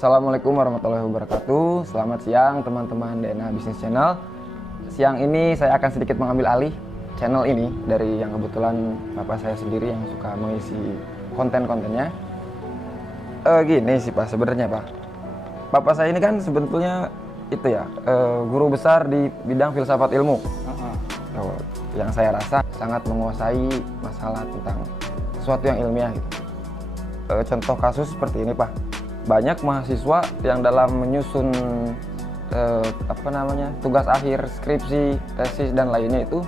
Assalamualaikum warahmatullahi wabarakatuh. Selamat siang teman-teman DNA Business Channel. Siang ini saya akan sedikit mengambil alih channel ini dari yang kebetulan bapak saya sendiri yang suka mengisi konten-kontennya. Gini sih Pak, sebenarnya Pak. Bapak saya ini kan sebetulnya itu ya, guru besar di bidang filsafat ilmu. Yang saya rasa sangat menguasai masalah tentang sesuatu yang ilmiah gitu. Contoh kasus seperti ini Pak. Banyak mahasiswa yang dalam menyusun tugas akhir, skripsi, tesis dan lainnya itu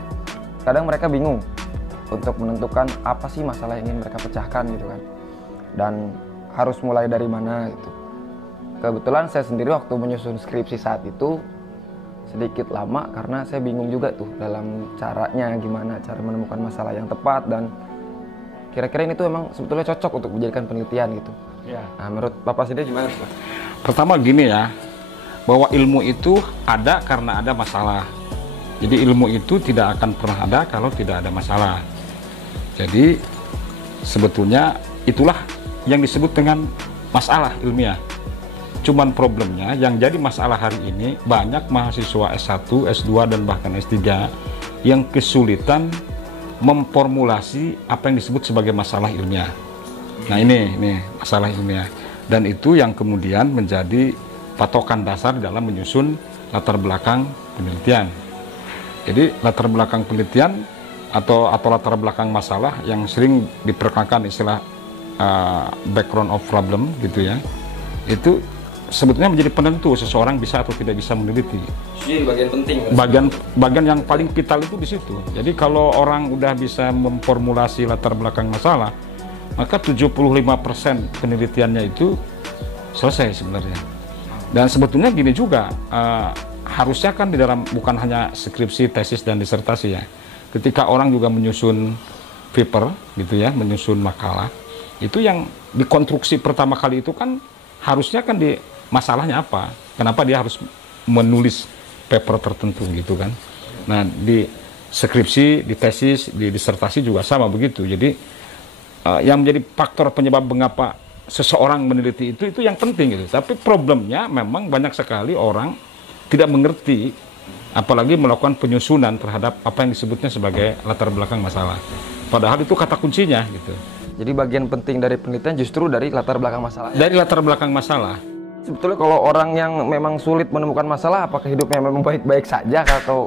kadang mereka bingung untuk menentukan apa sih masalah yang ingin mereka pecahkan gitu kan, dan harus mulai dari mana gitu. Kebetulan saya sendiri waktu menyusun skripsi saat itu sedikit lama karena saya bingung juga tuh dalam caranya, gimana cara menemukan masalah yang tepat dan kira-kira ini tuh emang sebetulnya cocok untuk dijadikan penelitian gitu. Ya. Nah, menurut Bapak sendiri gimana Pak? Pertama gini ya, bahwa ilmu itu ada karena ada masalah. Jadi ilmu itu tidak akan pernah ada kalau tidak ada masalah. Jadi sebetulnya itulah yang disebut dengan masalah ilmiah. Cuman problemnya yang jadi masalah hari ini banyak mahasiswa S1, S2 dan bahkan S3 yang kesulitan memformulasi apa yang disebut sebagai masalah ilmiah. Nah ini masalah ilmiah, dan itu yang kemudian menjadi patokan dasar dalam menyusun latar belakang penelitian. Jadi latar belakang penelitian atau latar belakang masalah yang sering diperkenalkan istilah background of problem gitu ya, itu sebetulnya menjadi penentu seseorang bisa atau tidak bisa meneliti. Jadi bagian penting. Bagian yang paling vital itu di situ. Jadi kalau orang udah bisa memformulasi latar belakang masalah, maka 75% penelitiannya itu selesai sebenarnya. Dan sebetulnya gini juga, harusnya kan di dalam bukan hanya skripsi, tesis dan disertasi ya. Ketika orang juga menyusun paper gitu ya, menyusun makalah, itu yang dikonstruksi pertama kali itu kan harusnya kan di masalahnya apa? Kenapa dia harus menulis paper tertentu gitu kan? Nah, di skripsi, di tesis, di disertasi juga sama begitu. Jadi yang menjadi faktor penyebab mengapa seseorang meneliti itu yang penting gitu. Tapi problemnya memang banyak sekali orang tidak mengerti, apalagi melakukan penyusunan terhadap apa yang disebutnya sebagai latar belakang masalah. Padahal itu kata kuncinya gitu. Jadi bagian penting dari penelitian justru dari latar belakang masalah. Dari latar belakang masalah. Sebetulnya kalau orang yang memang sulit menemukan masalah, apakah hidupnya memang baik-baik saja atau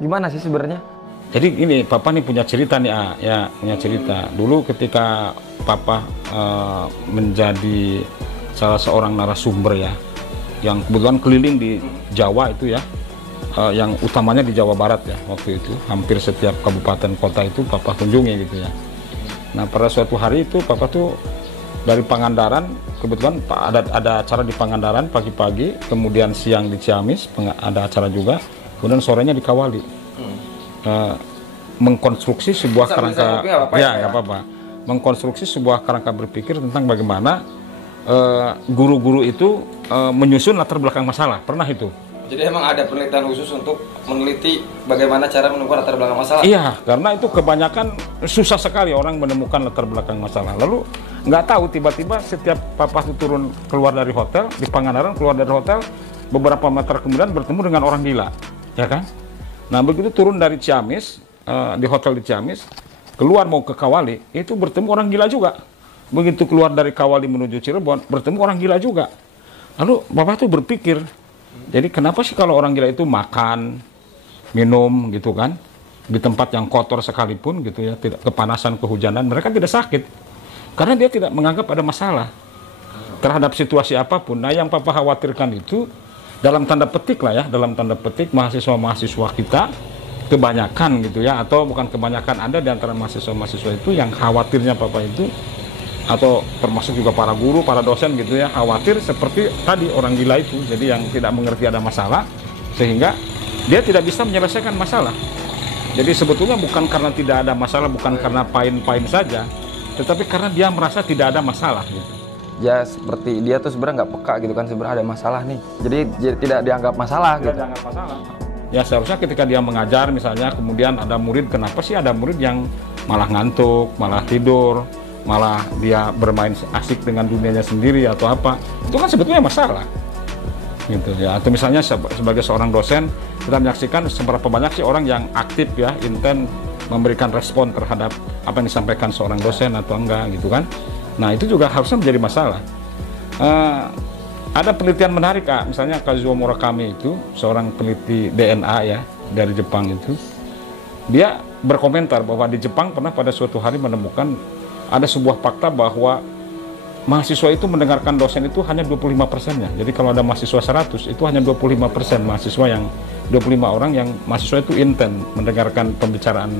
gimana sih sebenarnya? Jadi ini Papa nih punya cerita nih ya, punya cerita. Dulu ketika Papa menjadi salah seorang narasumber ya, yang kebetulan keliling di Jawa itu ya, yang utamanya di Jawa Barat ya waktu itu, hampir setiap kabupaten kota itu Papa kunjungi gitu ya. Nah pada suatu hari itu Papa tuh dari Pangandaran, kebetulan ada acara di Pangandaran pagi-pagi, kemudian siang di Ciamis ada acara juga, kemudian sorenya di Kawali. Mengkonstruksi sebuah kerangka nggak apa-apa, mengkonstruksi sebuah kerangka berpikir tentang bagaimana guru-guru itu menyusun latar belakang masalah. Pernah itu. Jadi emang ada penelitian khusus untuk meneliti bagaimana cara menemukan latar belakang masalah? Iya, karena itu kebanyakan susah sekali orang menemukan latar belakang masalah. Lalu nggak tahu tiba-tiba setiap Papa turun keluar dari hotel di Pangandaran, keluar dari hotel beberapa meter kemudian bertemu dengan orang gila, ya kan? Nah begitu turun dari Ciamis, di hotel di Ciamis, keluar mau ke Kawali, itu bertemu orang gila juga. Begitu keluar dari Kawali menuju Cirebon, bertemu orang gila juga. Lalu Bapak tuh berpikir, jadi kenapa sih kalau orang gila itu makan, minum gitu kan, di tempat yang kotor sekalipun gitu ya, tidak kepanasan, kehujanan, mereka tidak sakit. Karena dia tidak menganggap ada masalah terhadap situasi apapun. Nah yang Papa khawatirkan itu, dalam tanda petik lah ya, dalam tanda petik mahasiswa-mahasiswa kita kebanyakan gitu ya, atau bukan kebanyakan, ada di antara mahasiswa-mahasiswa itu yang khawatirnya Papa itu, atau termasuk juga para guru, para dosen gitu ya, khawatir seperti tadi orang gila itu, jadi yang tidak mengerti ada masalah sehingga dia tidak bisa menyelesaikan masalah. Jadi sebetulnya bukan karena tidak ada masalah, bukan karena pain-pain saja, tetapi karena dia merasa tidak ada masalah gitu. Ya seperti dia tuh sebenarnya nggak peka gitu kan, sebenarnya ada masalah nih, jadi tidak dianggap masalah gitu. Dianggap masalah. Ya seharusnya ketika dia mengajar misalnya, kemudian ada murid, kenapa sih ada murid yang malah ngantuk, malah tidur, malah dia bermain asik dengan dunianya sendiri atau apa, itu kan sebetulnya masalah gitu ya. Atau misalnya sebagai seorang dosen kita menyaksikan seberapa banyak sih orang yang aktif ya, intent memberikan respon terhadap apa yang disampaikan seorang dosen atau enggak gitu kan. Nah itu juga harusnya menjadi masalah. Ada penelitian menarik Kak, misalnya Kazuo Murakami itu seorang peneliti DNA ya dari Jepang itu, dia berkomentar bahwa di Jepang pernah pada suatu hari menemukan ada sebuah fakta bahwa mahasiswa itu mendengarkan dosen itu hanya 25%-nya. Jadi kalau ada mahasiswa 100 itu hanya 25% mahasiswa, yang 25 orang yang mahasiswa itu intent mendengarkan pembicaraan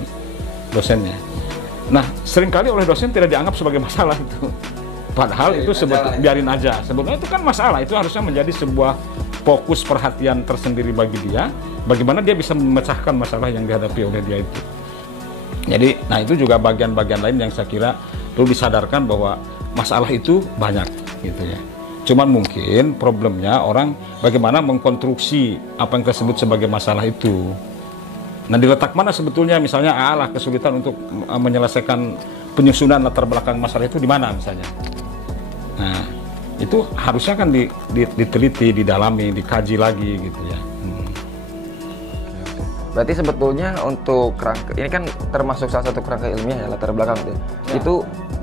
dosennya. Nah, seringkali oleh dosen tidak dianggap sebagai masalah itu. Padahal itu sebetulnya biarin aja. Sebetulnya itu kan masalah, itu harusnya menjadi sebuah fokus perhatian tersendiri bagi dia. Bagaimana dia bisa memecahkan masalah yang dihadapi oleh dia itu. Jadi, nah itu juga bagian-bagian lain yang saya kira perlu disadarkan bahwa masalah itu banyak gitu ya. Cuman mungkin problemnya orang bagaimana mengkonstruksi apa yang tersebut sebagai masalah itu. Nah, diletak mana sebetulnya misalnya kesulitan untuk menyelesaikan penyusunan latar belakang masalah itu di mana misalnya. Nah, itu harusnya kan diteliti, didalami, dikaji lagi gitu ya. Berarti sebetulnya untuk kerangka ini kan termasuk salah satu kerangka ilmiah ya, latar belakang gitu. Ya. Itu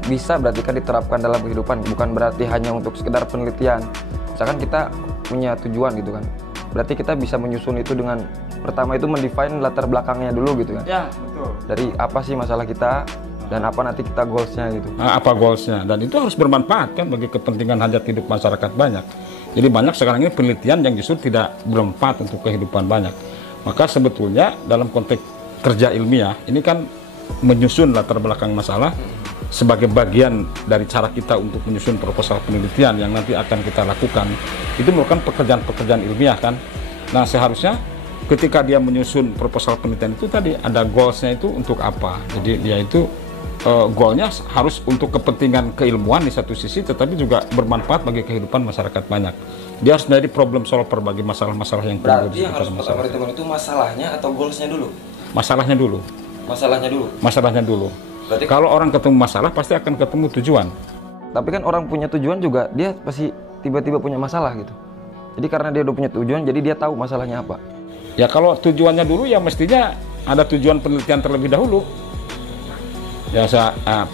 bisa berarti kan diterapkan dalam kehidupan, bukan berarti hanya untuk sekedar penelitian. Misalkan kita punya tujuan gitu kan, berarti kita bisa menyusun itu dengan pertama itu mendefine latar belakangnya dulu gitu kan. Ya, betul. Dari apa sih masalah kita dan apa nanti kita goalsnya gitu. Apa goalsnya, dan itu harus bermanfaat kan bagi kepentingan hajat hidup masyarakat banyak. Jadi banyak sekarang ini penelitian yang justru tidak bermanfaat untuk kehidupan banyak. Maka sebetulnya dalam konteks kerja ilmiah ini kan menyusun latar belakang masalah sebagai bagian dari cara kita untuk menyusun proposal penelitian yang nanti akan kita lakukan. Itu merupakan pekerjaan-pekerjaan ilmiah kan. Nah, seharusnya ketika dia menyusun proposal penelitian itu tadi ada goalsnya itu untuk apa. Jadi dia itu goalnya harus untuk kepentingan keilmuan di satu sisi, tetapi juga bermanfaat bagi kehidupan masyarakat banyak. Dia harus menjadi problem solver bagi masalah-masalah yang berarti yang harus pertama ditemukan itu masalahnya atau goalsnya dulu? Masalahnya dulu. Masalahnya dulu. Masalahnya dulu. Berarti kalau orang ketemu masalah pasti akan ketemu tujuan. Tapi kan orang punya tujuan juga dia pasti tiba-tiba punya masalah gitu. Jadi karena dia udah punya tujuan, jadi dia tahu masalahnya apa. Ya kalau tujuannya dulu ya mestinya ada tujuan penelitian terlebih dahulu. Ya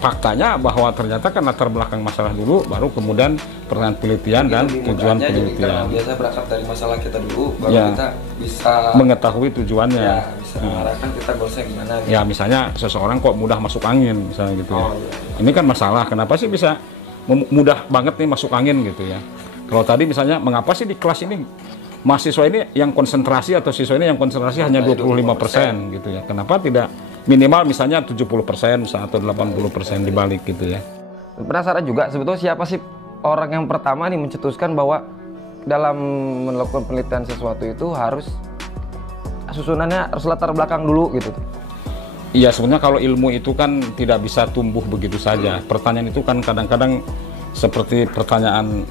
faktanya bahwa ternyata kan latar belakang masalah dulu, baru kemudian pertanyaan penelitian dan tujuan penelitian. Jadi biasa berangkat dari masalah kita dulu, baru ya, kita bisa mengetahui tujuannya. Ya, bisa mengarahkan kita goalsnya gimana. Gitu. Ya misalnya seseorang kok mudah masuk angin, misalnya gitu ya. Iya. Ini kan masalah, kenapa sih bisa mudah banget nih masuk angin gitu ya. Kalau tadi misalnya mengapa sih di kelas ini mahasiswa ini yang konsentrasi atau siswa ini yang konsentrasi hanya 25% gitu ya. Kenapa tidak minimal misalnya 70% atau 80% dibalik gitu ya. Penasaran juga sebetulnya siapa sih orang yang pertama nih mencetuskan bahwa dalam melakukan penelitian sesuatu itu harus susunannya harus latar belakang dulu gitu. Iya, sebenarnya kalau ilmu itu kan tidak bisa tumbuh begitu saja. Pertanyaan itu kan kadang-kadang seperti pertanyaan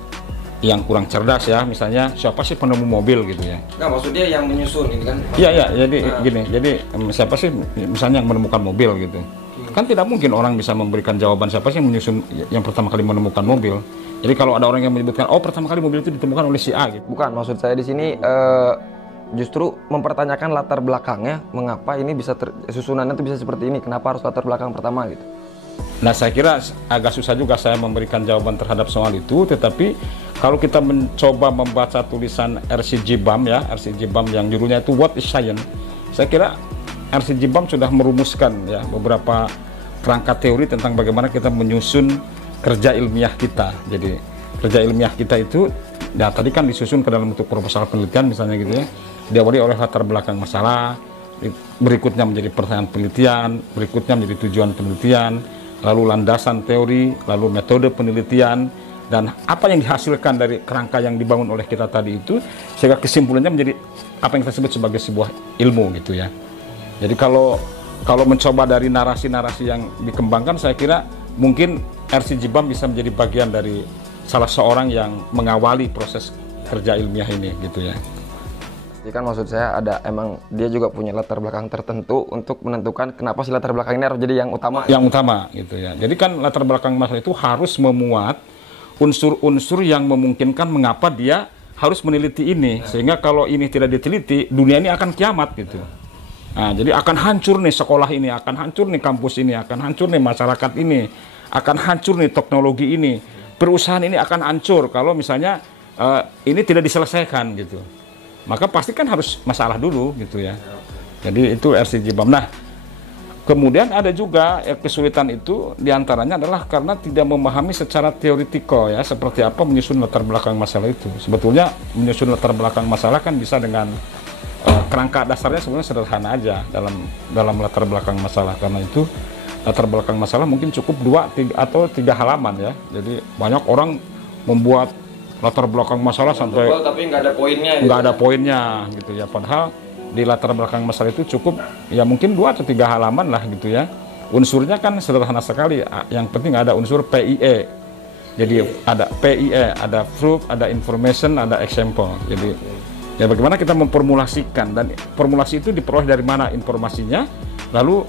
yang kurang cerdas ya, misalnya siapa sih penemu mobil gitu ya. Nggak, maksudnya yang menyusun ini kan. Iya, jadi gini, jadi siapa sih misalnya yang menemukan mobil gitu. Kan tidak mungkin orang bisa memberikan jawaban siapa sih yang menyusun yang pertama kali menemukan mobil. Jadi kalau ada orang yang menyebutkan, oh pertama kali mobil itu ditemukan oleh si A gitu. Bukan, maksud saya di sini justru mempertanyakan latar belakangnya, mengapa ini bisa susunannya itu bisa seperti ini, kenapa harus latar belakang pertama gitu. Nah, saya kira agak susah juga saya memberikan jawaban terhadap soal itu, tetapi kalau kita mencoba membaca tulisan R.C. Bam ya, R.C. Bam yang judulnya itu What is Science, saya kira R.C. Bam sudah merumuskan ya beberapa kerangka teori tentang bagaimana kita menyusun kerja ilmiah kita. Jadi kerja ilmiah kita itu, ya tadi kan disusun ke dalam bentuk proposal penelitian misalnya gitu ya, diawali oleh latar belakang masalah, berikutnya menjadi pertanyaan penelitian, berikutnya menjadi tujuan penelitian, lalu landasan teori, lalu metode penelitian, dan apa yang dihasilkan dari kerangka yang dibangun oleh kita tadi itu, sehingga kesimpulannya menjadi apa yang kita sebut sebagai sebuah ilmu gitu ya. Jadi kalau mencoba dari narasi-narasi yang dikembangkan, saya kira mungkin R.C. Bam bisa menjadi bagian dari salah seorang yang mengawali proses kerja ilmiah ini gitu ya. Jadi kan maksud saya ada emang dia juga punya latar belakang tertentu untuk menentukan kenapa si latar belakang ini harus jadi yang utama. Yang utama gitu ya. Jadi kan latar belakang masalah itu harus memuat unsur-unsur yang memungkinkan mengapa dia harus meneliti ini, sehingga kalau ini tidak diteliti, dunia ini akan kiamat gitu. Nah, jadi akan hancur nih sekolah ini, akan hancur nih kampus ini, akan hancur nih masyarakat ini, akan hancur nih teknologi ini, perusahaan ini akan hancur kalau misalnya ini tidak diselesaikan gitu. Maka pasti kan harus masalah dulu gitu ya. Jadi itu RCG BAM. Nah, kemudian ada juga kesulitan itu diantaranya adalah karena tidak memahami secara teoritikal ya, seperti apa menyusun latar belakang masalah itu. Sebetulnya menyusun latar belakang masalah kan bisa dengan kerangka dasarnya sebenarnya sederhana aja dalam latar belakang masalah. Karena itu latar belakang masalah mungkin cukup 2 atau 3 halaman ya. Jadi banyak orang membuat latar belakang masalah sampai tapi nggak ada poinnya. Nggak ada poinnya gitu ya. Padahal di latar belakang masalah itu cukup ya mungkin 2 atau 3 halaman lah gitu ya. Unsurnya kan sederhana sekali. Yang penting ada unsur PIE. Jadi ada PIE, ada proof, ada information, ada example. Jadi ya bagaimana kita memformulasikan, dan formulasi itu diperoleh dari mana informasinya, lalu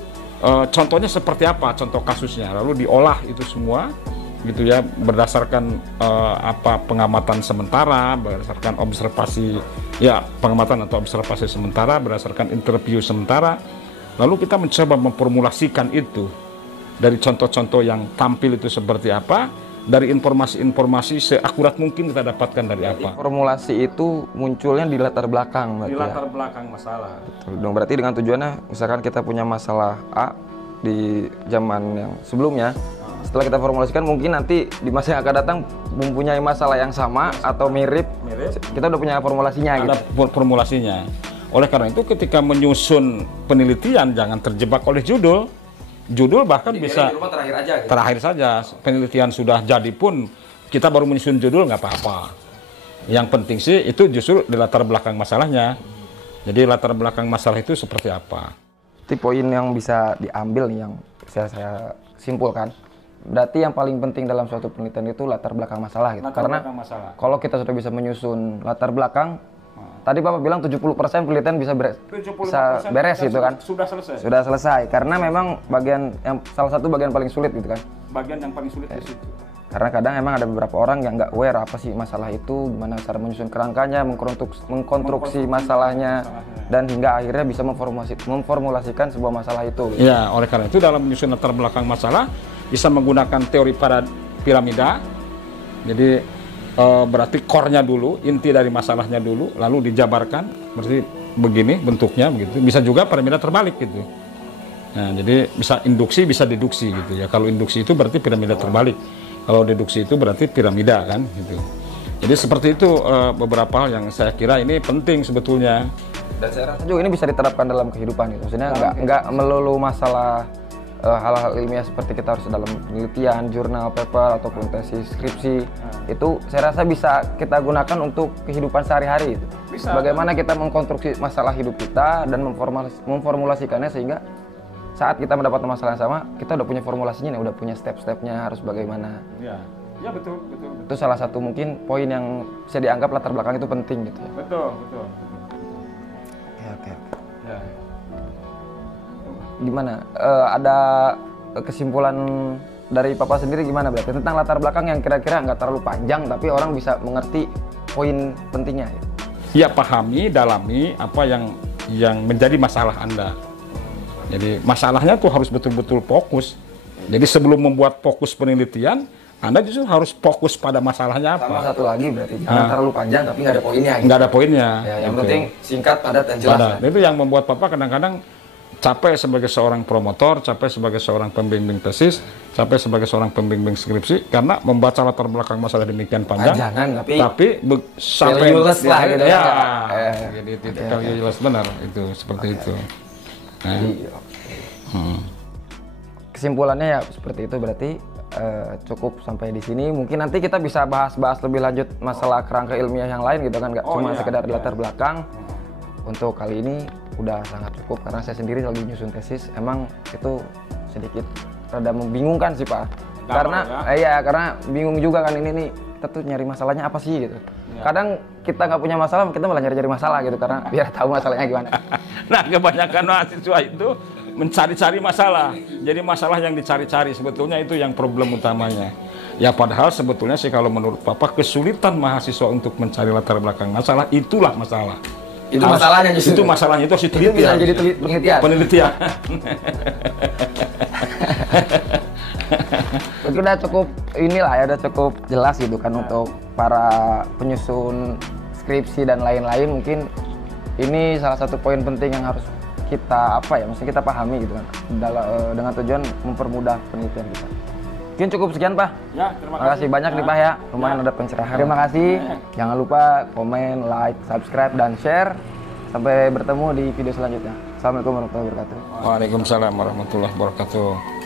contohnya seperti apa, contoh kasusnya, lalu diolah itu semua gitu ya berdasarkan pengamatan sementara, berdasarkan observasi ya, pengamatan atau observasi sementara, berdasarkan interview sementara, lalu kita mencoba memformulasikan itu dari contoh-contoh yang tampil itu seperti apa, dari informasi-informasi seakurat mungkin kita dapatkan dari apa. Formulasi itu munculnya di latar belakang. Di latar belakang masalah. Betul dong, berarti dengan tujuannya misalkan kita punya masalah A di zaman yang sebelumnya, setelah kita formulasikan mungkin nanti di masa yang akan datang mempunyai masalah yang sama atau mirip. Kita udah punya formulasinya. Ada gitu. Formulasinya. Oleh karena itu ketika menyusun penelitian jangan terjebak oleh judul. Judul bahkan jadi bisa terakhir aja gitu. Terakhir saja. Penelitian sudah jadi pun kita baru menyusun judul nggak apa-apa. Yang penting sih itu justru di latar belakang masalahnya. Jadi latar belakang masalah itu seperti apa. Itu poin yang bisa diambil nih yang saya simpulkan. Berarti yang paling penting dalam suatu penelitian itu latar belakang masalah gitu. Karena kalau kita sudah bisa menyusun latar belakang, tadi Bapak bilang 70% penelitian bisa beres gitu kan. Sudah selesai. Karena memang salah satu bagian paling sulit gitu kan. Bagian yang paling sulit di situ. Karena kadang emang ada beberapa orang yang nggak aware apa sih masalah itu, gimana cara menyusun kerangkanya, mengkonstruksi masalahnya, dan hingga akhirnya bisa memformulasikan sebuah masalah itu. Gitu. Ya, oleh karena itu dalam menyusun latar belakang masalah bisa menggunakan teori pada piramida. Jadi berarti core-nya dulu, inti dari masalahnya dulu, lalu dijabarkan berarti begini bentuknya begitu. Bisa juga piramida terbalik gitu. Nah, jadi bisa induksi, bisa deduksi gitu ya. Kalau induksi itu berarti piramida terbalik. Kalau deduksi itu berarti piramida kan gitu. Jadi seperti itu beberapa hal yang saya kira ini penting sebetulnya. Dan saya rasa juga ini bisa diterapkan dalam kehidupan gitu. Maksudnya nggak melulu masalah hal-hal ilmiah seperti kita harus dalam penelitian, jurnal, paper, ataupun tesis, skripsi. Itu saya rasa bisa kita gunakan untuk kehidupan sehari-hari gitu. Bagaimana kita mengkonstruksi masalah hidup kita dan memformulasikannya sehingga saat kita mendapatkan masalah yang sama, kita udah punya formulasinya nih, udah punya step-stepnya harus bagaimana. Ya betul. Itu salah satu mungkin poin yang bisa dianggap latar belakang itu penting gitu. Betul. Oke. Ya. Gimana? Ada kesimpulan dari Papa sendiri gimana berarti tentang latar belakang yang kira-kira nggak terlalu panjang tapi orang bisa mengerti poin pentingnya? Ya, pahami, dalami apa yang menjadi masalah Anda. Jadi masalahnya tuh harus betul-betul fokus. Jadi sebelum membuat fokus penelitian, Anda justru harus fokus pada masalahnya apa. Sama satu lagi berarti jangan terlalu panjang tapi nggak ada poinnya. Gitu. Nggak ada poinnya. Ya, yang penting singkat, padat, dan jelas. Itu yang membuat Papa kadang-kadang capek sebagai seorang promotor, capek sebagai seorang pembimbing tesis, capek sebagai seorang pembimbing skripsi karena membaca latar belakang masalah demikian panjang. Tapi sampai jelas lah gitu ya. Jadi titik jelas benar itu seperti itu. Kesimpulannya ya seperti itu berarti cukup sampai di sini. Mungkin nanti kita bisa bahas-bahas lebih lanjut masalah kerangka ilmiah yang lain gitu kan, nggak cuma sekedar latar belakang. Untuk kali ini udah sangat cukup karena saya sendiri lagi nyusun tesis. Emang itu sedikit rada membingungkan sih Pak. Karena bingung juga kan ini nih, kita tuh nyari masalahnya apa sih gitu. Kadang kita nggak punya masalah, kita malah nyari-nyari masalah gitu karena biar tahu masalahnya gimana. Nah, kebanyakan mahasiswa itu mencari-cari masalah. Jadi masalah yang dicari-cari sebetulnya itu yang problem utamanya. Ya padahal sebetulnya sih kalau menurut Papa kesulitan mahasiswa untuk mencari latar belakang masalah itulah masalah. Itu masalahnya justru. Itu masalahnya itu harus Itu bisa diteliti. jadi penelitian. Penelitian. Mungkin udah cukup inilah ya, udah cukup jelas gitu kan untuk para penyusun skripsi dan lain-lain. Mungkin ini salah satu poin penting yang harus kita maksudnya kita pahami gitu kan dengan tujuan mempermudah penelitian kita. Mungkin cukup sekian Pak. Ya, terima kasih banyak nih Pak ya. Lumayan ada pencerahan. Terima kasih. Jangan lupa komen, like, subscribe dan share. Sampai bertemu di video selanjutnya. Assalamualaikum warahmatullahi wabarakatuh. Waalaikumsalam warahmatullahi wabarakatuh.